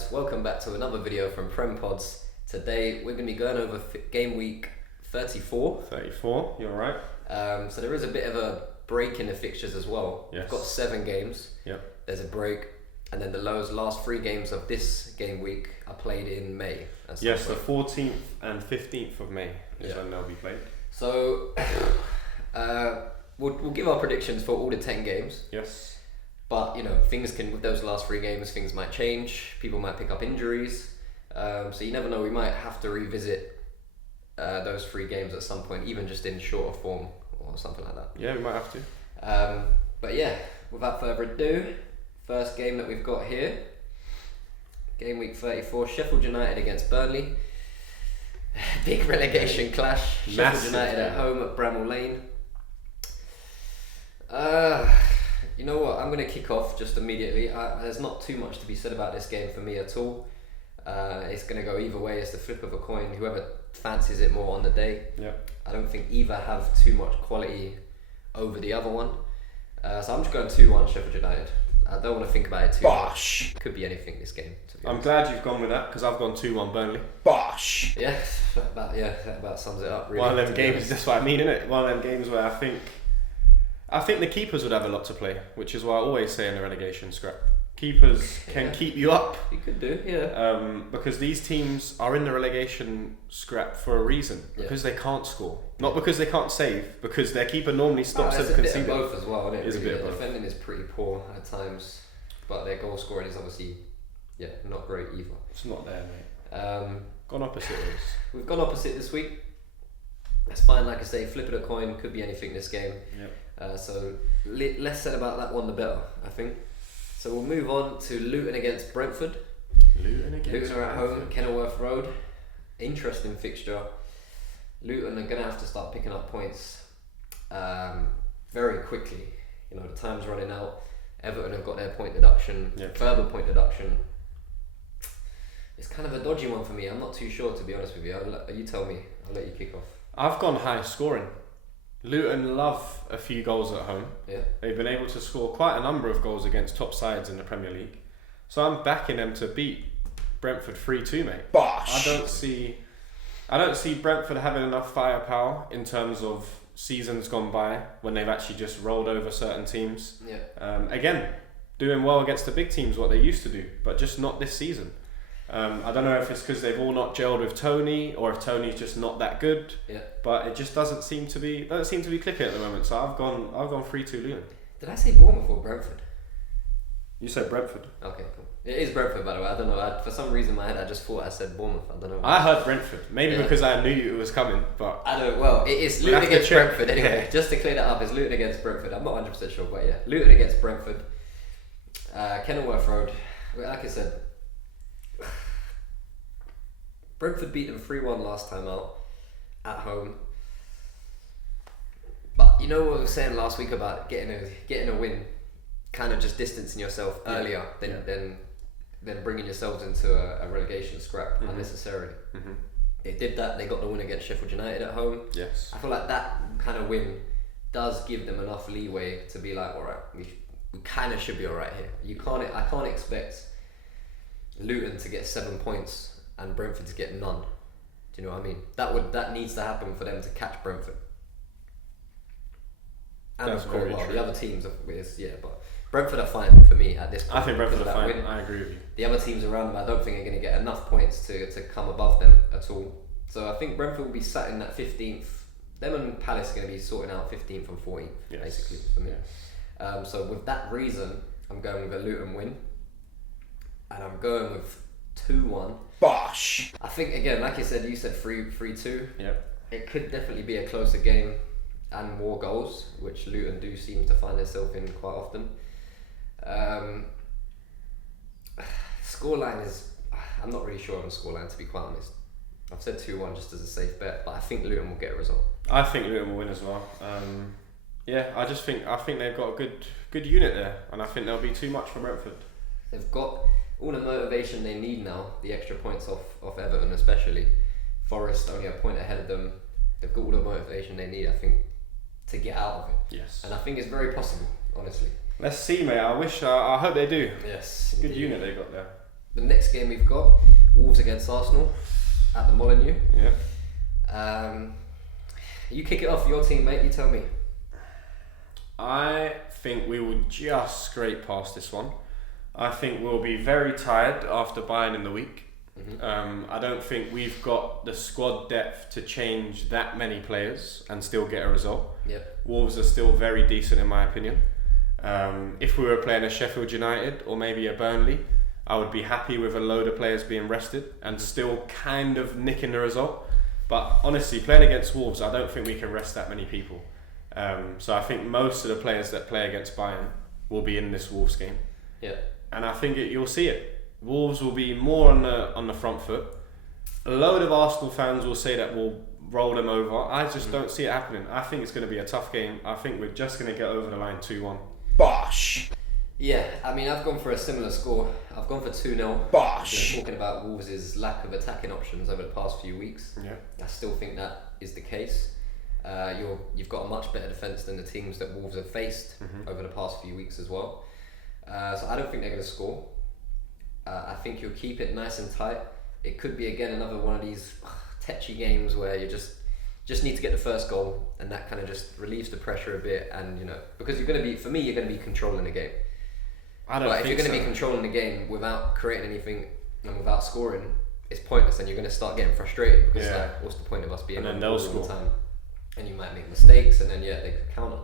guys, welcome back to another video from PremPods. Today we're going to be going over game week 34. 34, you're right. So there is a bit of a break in the fixtures as well. Yes. We've got 7 games. Yep. There's a break, and then the last 3 games of this game week are played in May. Yes, the 14th and 15th of May is when they'll be played. So we'll give our predictions for all the 10 games. Yes. But you know, things can, with those last 3 games, things might change. People might pick up injuries. So you never know, we might have to revisit those 3 games at some point, even just in shorter form or something like that. Yeah, we might have to. But yeah, without further ado, first game that we've got here, game week 34, Sheffield United against Burnley. Big relegation clash. Sheffield United at home at Bramall Lane. You know what, I'm going to kick off just immediately. There's not too much to be said about this game for me at all. It's going to go either way. It's the flip of a coin, whoever fancies it more on the day. Yep. I don't think either have too much quality over the other one. So I'm just going 2-1 Sheffield United. I don't want to think about it too much. Could be anything this game, to be honest. I'm glad you've gone with that, because I've gone 2-1 Burnley. Bosh! Yeah, that about sums it up, really. One of them games, that's what I mean, innit? One of them games where I think the keepers would have a lot to play, which is what I always say in the relegation scrap. Keepers can keep you up. You could do, yeah. Because these teams are in the relegation scrap for a reason. Because they can't score. Not because they can't save, because their keeper normally stops them conceding. It's a bit of both as well, isn't it? It's a bit of both. Defending is pretty poor at times, but their goal scoring is obviously, not great either. It's not there, mate. Gone opposite ways. We've gone opposite this week. That's fine, like I say, flip of a coin, could be anything this game. Yep. So less said about that one, the better, I think. So we'll move on to Luton against Brentford. Luton are at home, Kenilworth Road. Interesting fixture. Luton are going to have to start picking up points very quickly. You know, the time's running out. Everton have got their point deduction, further point deduction. It's kind of a dodgy one for me. I'm not too sure, to be honest with you. You tell me. I'll let you kick off. I've gone high scoring. Luton love a few goals at home. Yeah. They've been able to score quite a number of goals against top sides in the Premier League. So I'm backing them to beat Brentford 3-2, mate. Bosh! I don't see Brentford having enough firepower in terms of seasons gone by when they've actually just rolled over certain teams. Yeah. Again, doing well against the big teams, what they used to do, but just not this season. I don't know if it's because they've all not gelled with Tony, or if Tony's just not that good. Yeah. But it just doesn't seem to be clicking at the moment. So I've gone 3-2 Luton. Did I say Bournemouth or Brentford? You said Brentford. Okay, cool. It is Brentford, by the way. I don't know. For some reason in my head, I just thought I said Bournemouth. I don't know. I heard Brentford. Maybe because I knew it was coming, but I don't. Well, it is Luton against Brentford anyway. Just to clear that up, it's Luton against Brentford. I'm not 100% sure, but yeah, Luton against Brentford. Kenilworth Road. Like I said, Brentford beat them 3-1 last time out at home. But you know what we were saying last week about getting a win, kind of just distancing yourself earlier than bringing yourselves into a relegation scrap unnecessarily. Mm-hmm. They did that. They got the win against Sheffield United at home. Yes. I feel like that kind of win does give them enough leeway to be like, all right, we kind of should be all right here. I can't expect Luton to get 7 points and Brentford to get none. Do you know what I mean? That needs to happen for them to catch Brentford. And that's very true. The other teams but Brentford are fine for me at this point. I think Brentford are fine. Win. I agree with you. The other teams around them, I don't think are going to get enough points to come above them at all. So I think Brentford will be sat in that 15th. Them and Palace are going to be sorting out 15th and 14th, basically, for me. Yes. So with that reason, I'm going with a Luton win. And I'm going with 2-1. Bosh! I think, again, like you said 3-2. Yep. It could definitely be a closer game and more goals, which Luton do seem to find themselves in quite often. Scoreline is... I'm not really sure on the scoreline, to be quite honest. I've said 2-1 just as a safe bet, but I think Luton will get a result. I think Luton will win as well. I think they've got a good unit there, and I think there'll be too much for Brentford. They've got all the motivation they need now, the extra points off Everton especially. Forest only a point ahead of them. They've got all the motivation they need, I think, to get out of it. Yes. And I think it's very possible, honestly. Let's see, mate. I hope they do. Yes. Good unit they got there. the next game we've got, Wolves against Arsenal at the Molineux. Yeah. You kick it off, your team, mate. You tell me. I think we will just scrape past this one. I think we'll be very tired after Bayern in the week. I don't think we've got the squad depth to change that many players and still get a result. Yep. Wolves are still very decent in my opinion. If we were playing a Sheffield United or maybe a Burnley, I would be happy with a load of players being rested and still kind of nicking the result. But honestly, playing against Wolves, I don't think we can rest that many people. So I think most of the players that play against Bayern will be in this Wolves game. Yeah. And I think you'll see it. Wolves will be more on the front foot. A load of Arsenal fans will say that we'll roll them over. I just don't see it happening. I think it's going to be a tough game. I think we're just going to get over the line 2-1. Bosh! Yeah, I mean, I've gone for a similar score. I've gone for 2-0. Bosh! Been talking about Wolves' lack of attacking options over the past few weeks. Yeah. I still think that is the case. You've got a much better defence than the teams that Wolves have faced over the past few weeks as well. So I don't think they're going to score. I think you'll keep it nice and tight. It could be again another one of these tetchy games where you just need to get the first goal, and that kind of just relieves the pressure a bit. And because you're going to be, for me, you're going to be controlling the game. But if you're going to be controlling the game without creating anything and without scoring, it's pointless, and you're going to start getting frustrated because what's the point of us being on the ball all the time? And you might make mistakes, and then they could counter.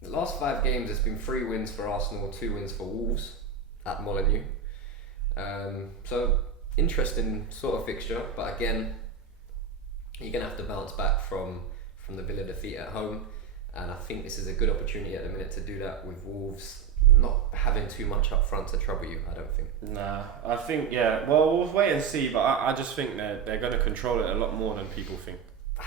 The last 5 games, it's been 3 wins for Arsenal, 2 wins for Wolves at Molineux. So interesting sort of fixture, but again, you're going to have to bounce back from the Villa defeat at home, and I think this is a good opportunity at the minute to do that with Wolves not having too much up front to trouble you, I don't think. Nah, I think, well, we'll wait and see, but I just think they're going to control it a lot more than people think,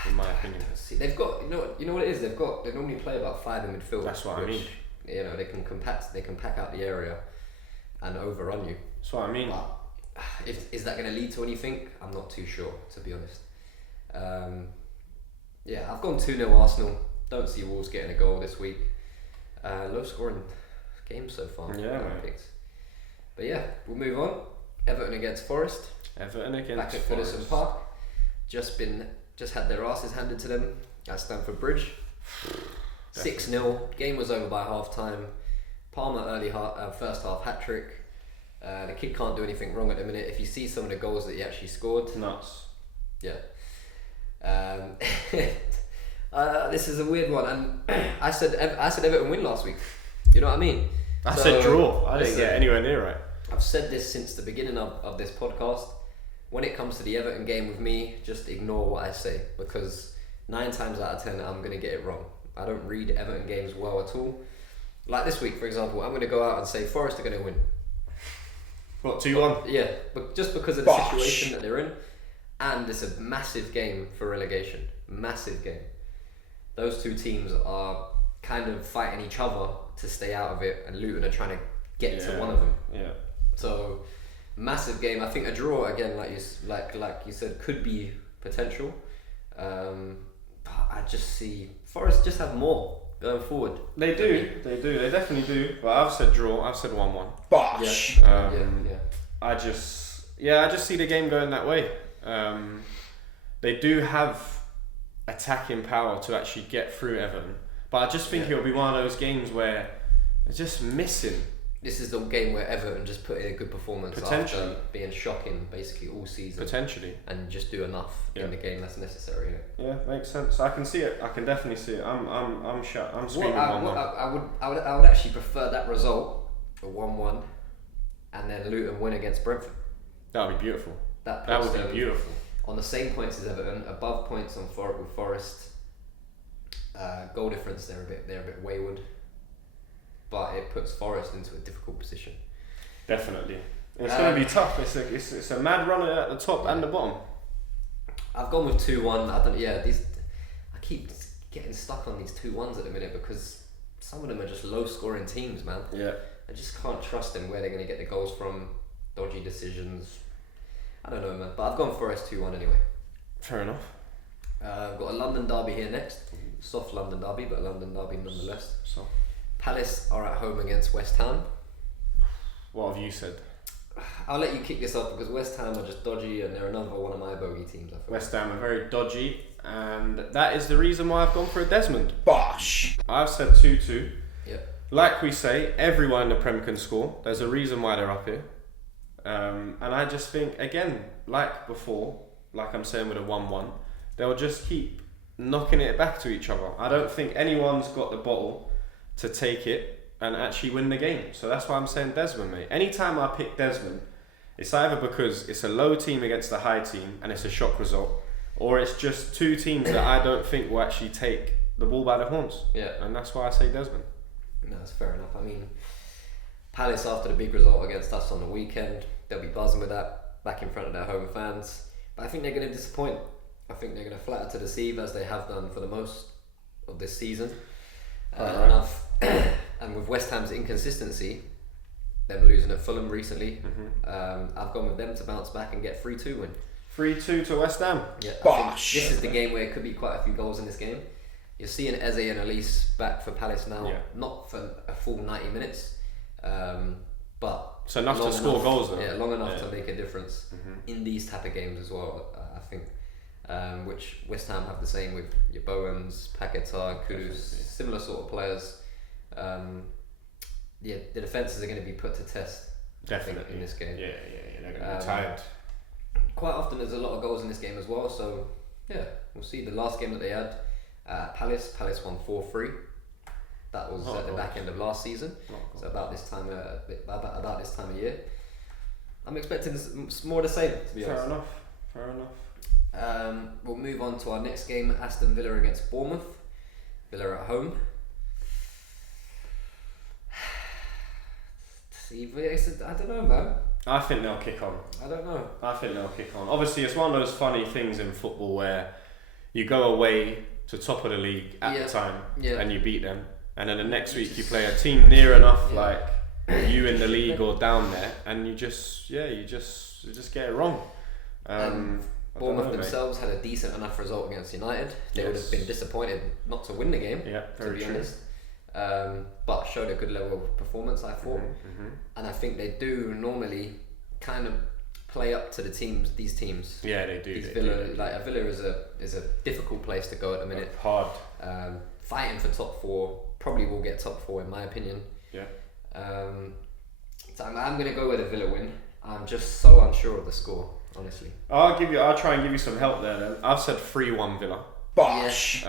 in my opinion. See, they've got, you know what it is, they normally play about 5 in midfield. That's what I mean. They can pack out the area and overrun you. That's what I mean. But is that going to lead to anything? I'm not too sure, to be honest. I've gone 2-0 Arsenal. Don't see Wolves getting a goal this week. Low scoring game so far. Yeah, picked. But we'll move on. Everton against Forest. Everton against back at Forest. Goodison Park. Just had their asses handed to them at Stamford Bridge. 6-0. Game was over by half time. Palmer first half hat trick. The kid can't do anything wrong at the minute. If you see some of the goals that he actually scored, nuts. Yeah. This is a weird one, and I said Everton win last week. You know what I mean? I said draw. I didn't get anywhere near right. I've said this since the beginning of this podcast. When it comes to the Everton game with me, just ignore what I say, because 9 times out of 10 I'm going to get it wrong. I don't read Everton games well at all. Like this week, for example, I'm going to go out and say Forest are going to win. What, 2-1? Yeah, but just because of the situation that they're in, and it's a massive game for relegation. Massive game. Those 2 teams are kind of fighting each other to stay out of it, and Luton are trying to get to one of them. Yeah. So, massive game. I think a draw again, like you said, could be potential. But I just see Forest just have more going forward. They do. They definitely do. But I've said draw. I've said 1-1. Bosh! I just see the game going that way. They do have attacking power to actually get through Everton, but I just think it'll be one of those games where they're just missing. This is the game where Everton just put in a good performance after being shocking basically all season. Potentially. And just do enough in the game that's necessary. Yeah, makes sense. I can see it. I can definitely see it. I'm shut. I'm screaming 1-1. I would actually prefer that result, a 1-1, and then Luton win against Brentford. That would be beautiful. That would be beautiful. On the same points as Everton, above points on with Forest. Goal difference, they're a bit wayward, but it puts Forest into a difficult position. Definitely, it's going to be tough. It's a mad run at the top and the bottom. I've gone with 2-1. I keep getting stuck on these 2-1s at the minute because some of them are just low scoring teams, man. Yeah, I just can't trust them where they're going to get the goals from. Dodgy decisions. I don't know, man. But I've gone Forest 2-1 anyway. Fair enough. I've got a London derby here next. Soft London derby, but London derby nonetheless. So, Palace are at home against West Ham. what have you said? I'll let you kick this off because West Ham are just dodgy and they're another one of my bogey teams. I feel. West Ham are very dodgy, and that is the reason why I've gone for a Desmond. Bosh! I've said 2-2. Yep. Like we say, everyone in the Prem can score. There's a reason why they're up here. And I just think, again, like before, like I'm saying with a 1-1, they'll just keep knocking it back to each other. I don't think anyone's got the bottle to take it and actually win the game. So that's why I'm saying Desmond, mate. Anytime I pick Desmond, it's either because it's a low team against a high team and it's a shock result, or it's just two teams that I don't think will actually take the ball by the horns. Yeah. And that's why I say Desmond. No, that's fair enough. I mean, Palace, after the big result against us on the weekend, they'll be buzzing with that back in front of their home fans. But I think they're going to disappoint. I think they're going to flatter to deceive, as they have done for the most of this season. And with West Ham's inconsistency, them losing at Fulham recently, I've gone with them to bounce back and get 3-2 win. 3-2 to West Ham. Yeah, I think this is the game where it could be quite a few goals in this game. You're seeing Eze and Analyse back for Palace now, not for a full 90 minutes, but so enough to score goals though. Yeah, long enough to make a difference in these type of games as well, I think. Which West Ham have the same with your Bowens, Paquetá, Kudus, similar sort of players. The defences are going to be put to test. Definitely in this game. Yeah, they're going to be tired. Quite often there's a lot of goals in this game as well, so yeah, we'll see. The last game that they had, Palace won 4-3. That was at the back end of last season, so about this time of year. I'm expecting more of the same, to be honest. Fair enough. We'll move on to our next game, Aston Villa against Bournemouth. Villa at home. I don't know, man. I think they'll kick on. I don't know. Obviously, it's one of those funny things in football where you go away to top of the league at the time and you beat them, and then the next week you play a team near enough like you in the league or down there, and you just get it wrong. Bournemouth themselves had a decent enough result against United. They would have been disappointed not to win the game, to be honest. But showed a good level of performance, I thought. And I think they do normally kind of play up to these teams. Yeah, they do. Villa is a difficult place to go at the minute. Hard. Fighting for top four, probably will get top four in my opinion. Yeah. So I'm going to go with a Villa win. I'm just so unsure of the score, honestly. I'll try and give you some help there then. I've said 3-1 Villa. Bosh!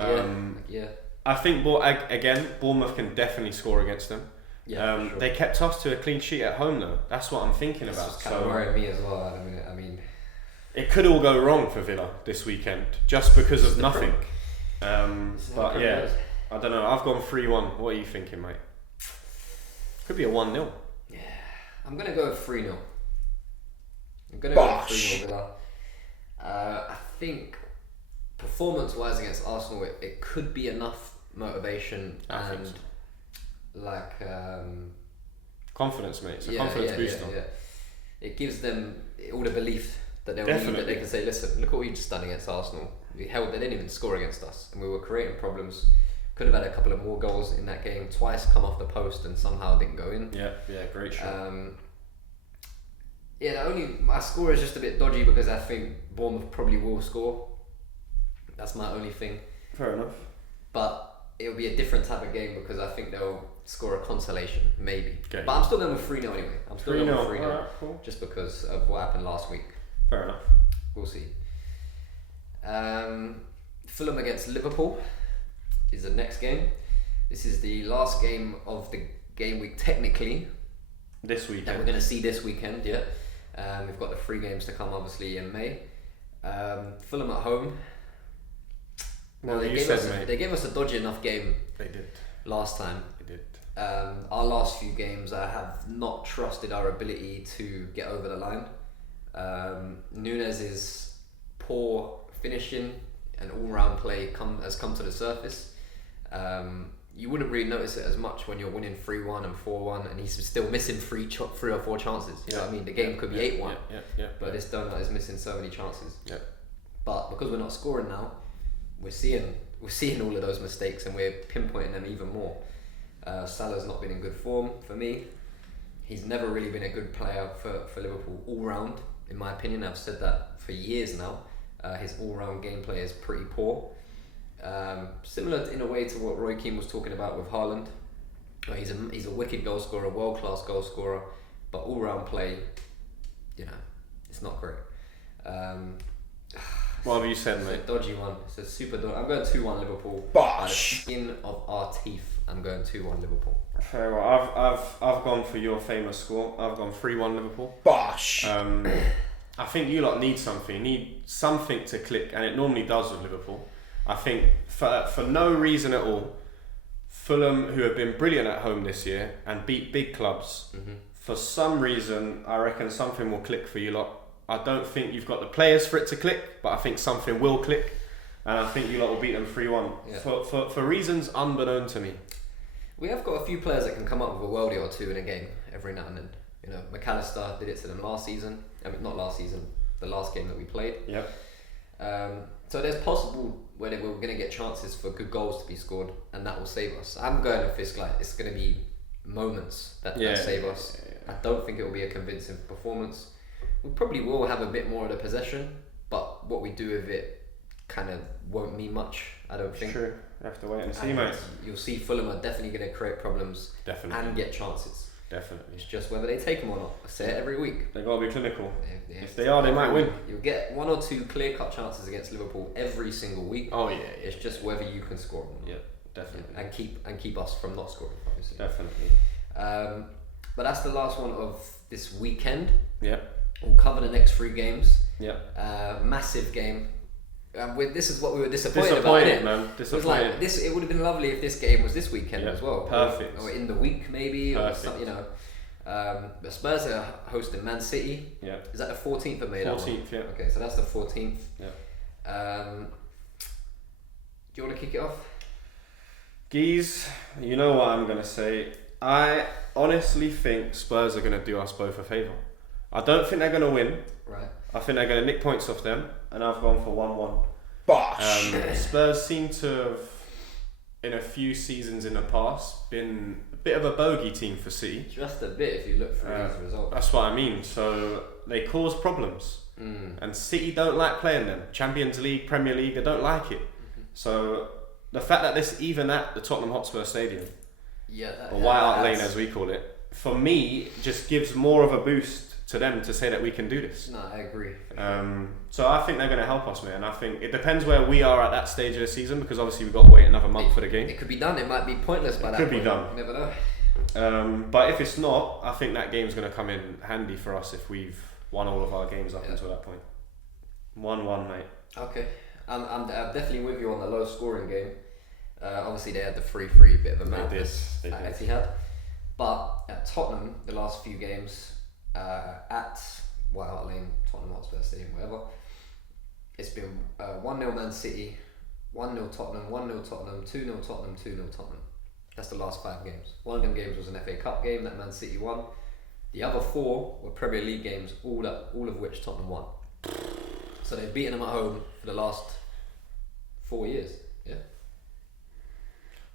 Yeah. I think Bournemouth can definitely score against them. Yeah, sure. They kept us to a clean sheet at home though. That's what I'm thinking That's about. kind of worried me as well. I mean, it could all go wrong for Villa this weekend just because of nothing. But yeah, I don't know. I've gone 3-1. What are you thinking, mate? Could be a 1-0. Yeah, I'm gonna go with 3-0. I'm gonna go with 3-0 Villa. I think performance-wise against Arsenal, it could be enough motivation and confidence, mate. It's a confidence booster. Yeah. It gives them all the belief that they can say, listen, look what we just done against Arsenal. They didn't even score against us, and we were creating problems. Could have had a couple of more goals in that game. Twice come off the post and somehow didn't go in. Yeah, great shot. My score is just a bit dodgy because I think Bournemouth probably will score. That's my only thing. Fair enough. But it'll be a different type of game because I think they'll score a consolation, maybe. Okay. But I'm still going with 3-0 anyway. I'm still going with 3-0. Alright, cool. Just because of what happened last week. Fair enough. We'll see. Fulham against Liverpool is the next game. This is the last game of the game week, technically. This weekend. That we're going to see this weekend, yeah. We've got the 3 games to come, obviously, in May. Fulham at home. Well, they gave us a dodgy enough game. They did. Last time. They did. Our last few games, I have not trusted our ability to get over the line. Nunez's poor finishing and all-round play has come to the surface. You wouldn't really notice it as much when you're winning 3-1 and 4-1 and he's still missing 3 or 4 chances. You know what I mean? The game could be 8-1, but this donut is missing so many chances. Yeah. But because we're not scoring now, we're seeing all of those mistakes and we're pinpointing them even more. Salah's not been in good form for me. he's never really been a good player for Liverpool all round, in my opinion. I've said that for years now. His all-round gameplay is pretty poor. Similar in a way to what Roy Keane was talking about with Haaland. He's a wicked goal scorer, world-class goal scorer, but all-round play, it's not great. What have you said, it's mate? a dodgy one. It's a super dodgy. I'm going 2-1 Liverpool. Bosh! By the skin of our teeth, I'm going 2-1 Liverpool. Very well. I've gone for your famous score. I've gone 3-1 Liverpool. Bosh! I think you lot need something. You need something to click, and it normally does with Liverpool. I think for no reason at all, Fulham, who have been brilliant at home this year and beat big clubs, for some reason, I reckon something will click for you lot. I don't think you've got the players for it to click, but I think something will click, and I think you lot will beat them 3-1 for reasons unbeknown to me. We have got a few players that can come up with a worldie or two in a game every now and then. McAllister did it to them last season. I mean, not last season, the last game that we played. Yep. So there's possible where we're going to get chances for good goals to be scored, and that will save us. I'm going to Fisk like it's going to be moments that save us. I don't think it will be a convincing performance. We probably will have a bit more of the possession, but what we do with it kind of won't mean much, I don't think. True. You have to wait and see, mate. You'll see Fulham are definitely going to create problems and get chances. Definitely. It's just whether they take them or not. I say it every week. They've got to be clinical. If they are, they might win. You'll get 1 or 2 clear-cut chances against Liverpool every single week. Oh yeah. It's just whether you can score them. Yeah, definitely. And keep us from not scoring, obviously. Definitely. But that's the last one of this weekend. Yeah. We'll cover the next 3 games. Yeah. Massive game. This is what we were disappointed about. Man. It was like it would have been lovely if this game was this weekend as well. Perfect. Or in the week maybe. Perfect. Or something, the Spurs are hosting Man City. Yeah. Is that the 14th of May? 14th, yeah. Okay, so that's the 14th. Yeah. Do you want to kick it off? Geez, you know what I'm going to say. I honestly think Spurs are going to do us both a favour. I don't think they're going to win. Right. I think they're going to nick points off them, and I've gone for 1-1. Bosh! Spurs seem to have, in a few seasons in the past, been a bit of a bogey team for City. Just a bit if you look through these results. That's what I mean. So they cause problems. And City don't like playing them. Champions League, Premier League, they don't like it. So the fact that this even at the Tottenham Hotspur Stadium, or White Hart Lane as we call it, for me just gives more of a boost to them to say that we can do this. No, I agree. So I think they're going to help us, mate. And I think it depends where we are at that stage of the season, because obviously we've got to wait another month for the game. It could be done. It might be pointless by that point. Could be done. You never know. But if it's not, I think that game's going to come in handy for us if we've won all of our games up until that point. 1-1, mate. Okay. I'm definitely with you on the low scoring game. Obviously they had the 3-3 bit of a madness at Etihad. But at Tottenham, the last few games, at White Hart Lane, Tottenham Hotspur Stadium, whatever, it's been 1-0 Man City, 1-0 Tottenham, 1-0 Tottenham, 2-0 Tottenham, 2-0 Tottenham. That's the last 5 games. One of them games was an FA Cup game that Man City won. The other 4 were Premier League games, all of which Tottenham won. So they've beaten them at home for the last 4 years. Yeah.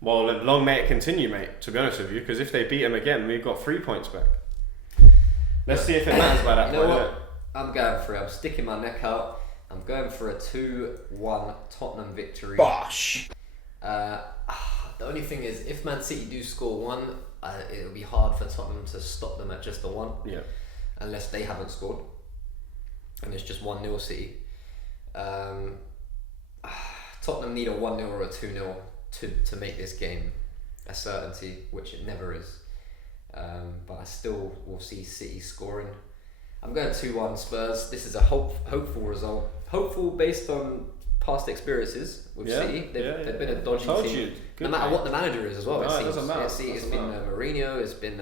Well, long may it continue, mate, to be honest with you, because if they beat them again, we've got 3 points back. Let's see if it matters by that point. You know what? I'm going for it. I'm sticking my neck out. I'm going for a 2-1 Tottenham victory. Bosh! The only thing is, if Man City do score 1, it'll be hard for Tottenham to stop them at just the 1. Yeah. Unless they haven't scored. And it's just 1-0 City. Tottenham need a 1-0 or a 2-0 to make this game a certainty, which it never is. But I still will see City scoring. I'm going 2-1 Spurs. This is a hopeful result. Hopeful based on past experiences with City. They've been a dodgy team. No matter what the manager is as well. No, it doesn't matter. It's been Mourinho, it's been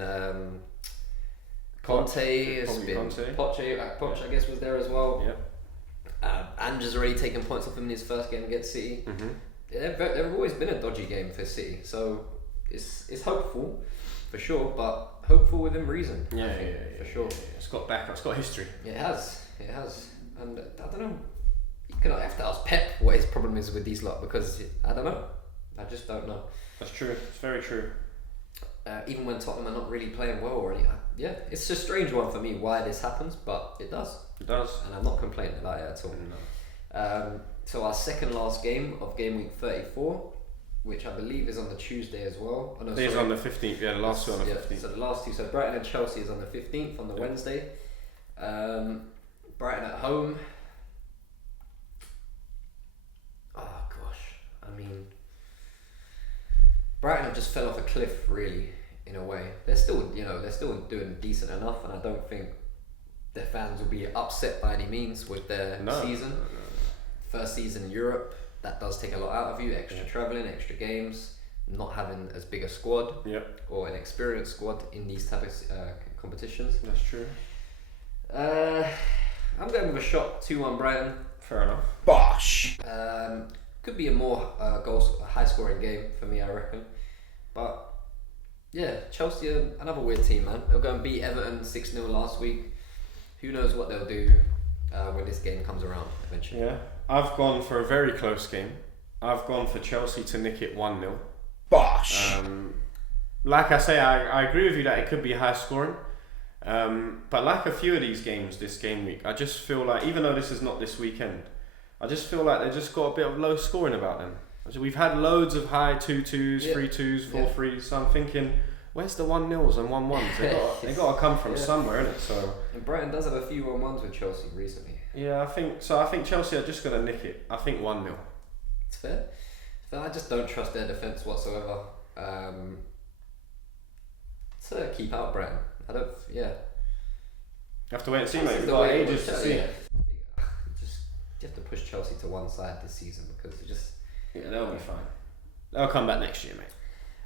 Conte, it's been Poch, I guess, was there as well. Yeah. Ange's already taken points off him in his first game against City. They've always been a dodgy game for City, so it's hopeful for sure, but hopeful within reason. Yeah, for sure. It's got back. It's got history. It has, and I don't know. You have to ask Pep what his problem is with these lot, because I don't know. I just don't know. That's true. It's very true. even when Tottenham are not really playing well already. Yeah, it's a strange one for me why this happens, but it does. It does. And I'm not complaining about it at all. No. So our second last game of game week 34, which I believe is on the Tuesday as well. Oh, no, It is on the 15th, yeah, the last two on the 15th. So the last two, so Brighton and Chelsea is on the 15th on the Wednesday. Brighton at home. Oh gosh, I mean, Brighton have just fell off a cliff really, in a way. They're still doing decent enough, and I don't think their fans will be upset by any means with their season. No. First season in Europe, that does take a lot out of you. Extra travelling, extra games, not having as big a squad or an experienced squad in these type of competitions. That's true. I'm going with a shot 2-1 Brighton. Fair enough. Bosh! Could be a more high scoring game for me, I reckon. But yeah, Chelsea are another weird team, man. They'll go and beat Everton 6-0 last week. Who knows what they'll do when this game comes around eventually. Yeah, I've gone for a very close game. I've gone for Chelsea to nick it 1-0. Bosh! Like I say, I agree with you that it could be high scoring. But like a few of these games this game week, I just feel like, even though this is not this weekend, I just feel like they just got a bit of low scoring about them. So we've had loads of high 2-2s, 3-2s, 4-3s, so I'm thinking, where's the 1-0s and 1-1s? They got to come from somewhere, innit? So. And Brighton does have a few 1-1s with Chelsea recently. Yeah, I think so. I think Chelsea are just going to nick it. I think 1-0. It's fair. I just don't trust their defence whatsoever. To keep out Brighton. I don't. Yeah. You have to wait and see, mate. We've got ages to see. You have to push Chelsea to one side this season because it just. Yeah, they'll be fine. They'll come back next year, mate.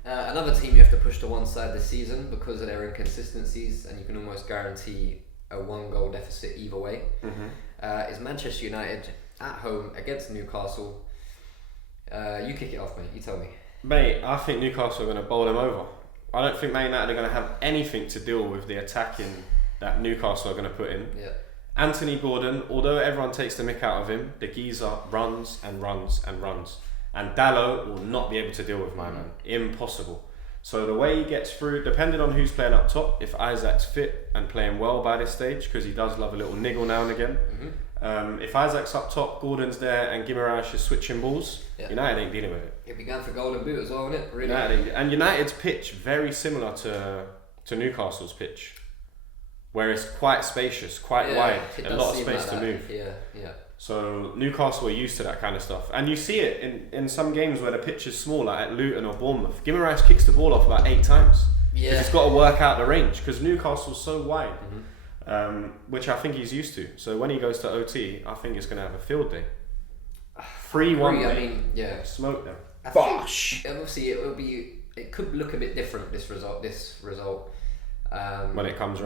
Another team you have to push to one side this season because of their inconsistencies, and you can almost guarantee a 1-goal deficit either way. Is Manchester United at home against Newcastle. You kick it off, mate. You tell me. Mate, I think Newcastle are going to bowl them over. I don't think Man United are going to have anything to deal with the attacking that Newcastle are going to put in. Yeah. Anthony Gordon, although everyone takes the mick out of him, the geezer runs and runs and runs. And Dalot will not be able to deal with my man. Impossible. So the way he gets through, depending on who's playing up top, if Isaac's fit and playing well by this stage, because he does love a little niggle now and again. If Isaac's up top, Gordon's there, and Guimaraes is switching balls, United ain't dealing with it. He'll be going for golden boot as well, isn't it? Really. And United's pitch very similar to Newcastle's pitch, where it's quite spacious, quite wide, a lot of space to move. Yeah. So Newcastle are used to that kind of stuff, and you see it in some games where the pitch is smaller, at Luton or Bournemouth. Guimaraes kicks the ball off about 8 times. Yeah. He's got to work out the range because Newcastle's so wide. Which I think he's used to. So when he goes to OT, I think he's going to have a field day. 3-1. I mean, yeah, smoke them. Bosh. Obviously, it could look a bit different this result. When it comes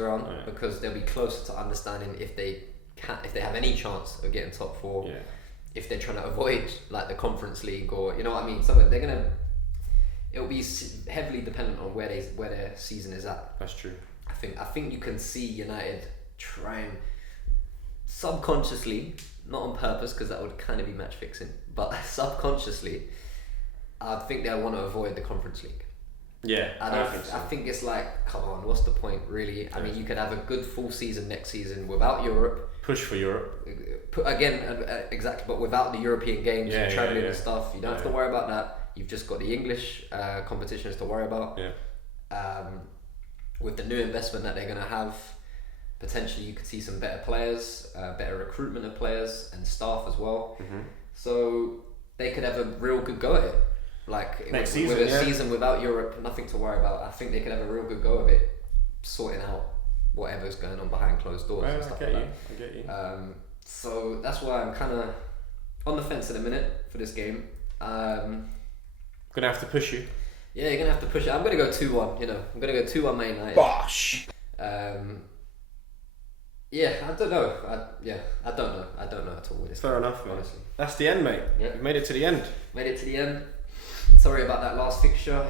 around, because they'll be closer to understanding if they have any chance of getting top 4. Yeah. If they're trying to avoid like the Conference League or you know what I mean. So they're gonna. It'll be heavily dependent on where their season is at. That's true. I think you can see United trying subconsciously, not on purpose because that would kind of be match fixing, but subconsciously, I think they'll want to avoid the Conference League. Yeah, I think it's like, come on, what's the point, really? I mean, you could have a good full season next season without Europe. Push for Europe. Exactly, but without the European games and travelling and stuff, you don't have to worry about that. You've just got the English competitions to worry about. Yeah. With the new investment that they're going to have, potentially you could see some better players, better recruitment of players and staff as well. So they could have a real good go at it. Like next with a season without Europe, nothing to worry about. I think they could have a real good go of it, sorting out whatever's going on behind closed doors and stuff like that. I get you. So that's why I'm kind of on the fence in a minute for this game. Gonna have to push you. Yeah, you're gonna have to push it. I'm gonna go 2-1. You know, I'm gonna go 2-1 Man United. Bosh. Yeah, I don't know. I don't know at all. Fair enough, honestly. That's the end, mate. Yeah. We've made it to the end. Sorry about that last fixture.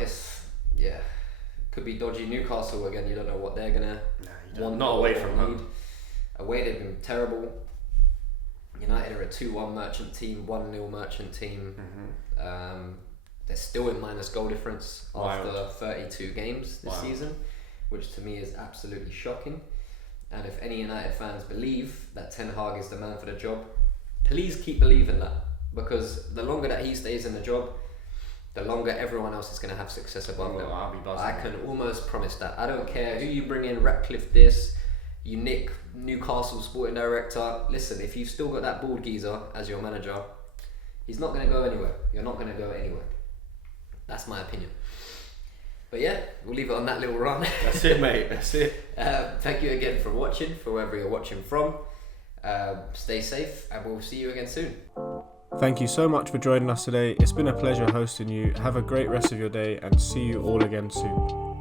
Could be dodgy. Newcastle again. You don't know what they're gonna want. Not away from home. Away they've been terrible. United are a 2-1 merchant team, 1-0 merchant team. They're still in minus goal difference after 32 games this Wild. season, which to me is absolutely shocking. And if any United fans believe that Ten Hag is the man for the job, please keep believing that, because the longer that he stays in the job, the longer everyone else is going to have success above them. I'll be buzzing. I can almost promise that. I don't care who you bring in, Ratcliffe this, you nick Newcastle sporting director. Listen, if you've still got that bald geezer as your manager, he's not going to go anywhere. You're not going to go anywhere. That's my opinion. But yeah, we'll leave it on that little run. That's it, mate. That's it. Thank you again for watching, for wherever you're watching from. Stay safe, and we'll see you again soon. Thank you so much for joining us today. It's been a pleasure hosting you. Have a great rest of your day and see you all again soon.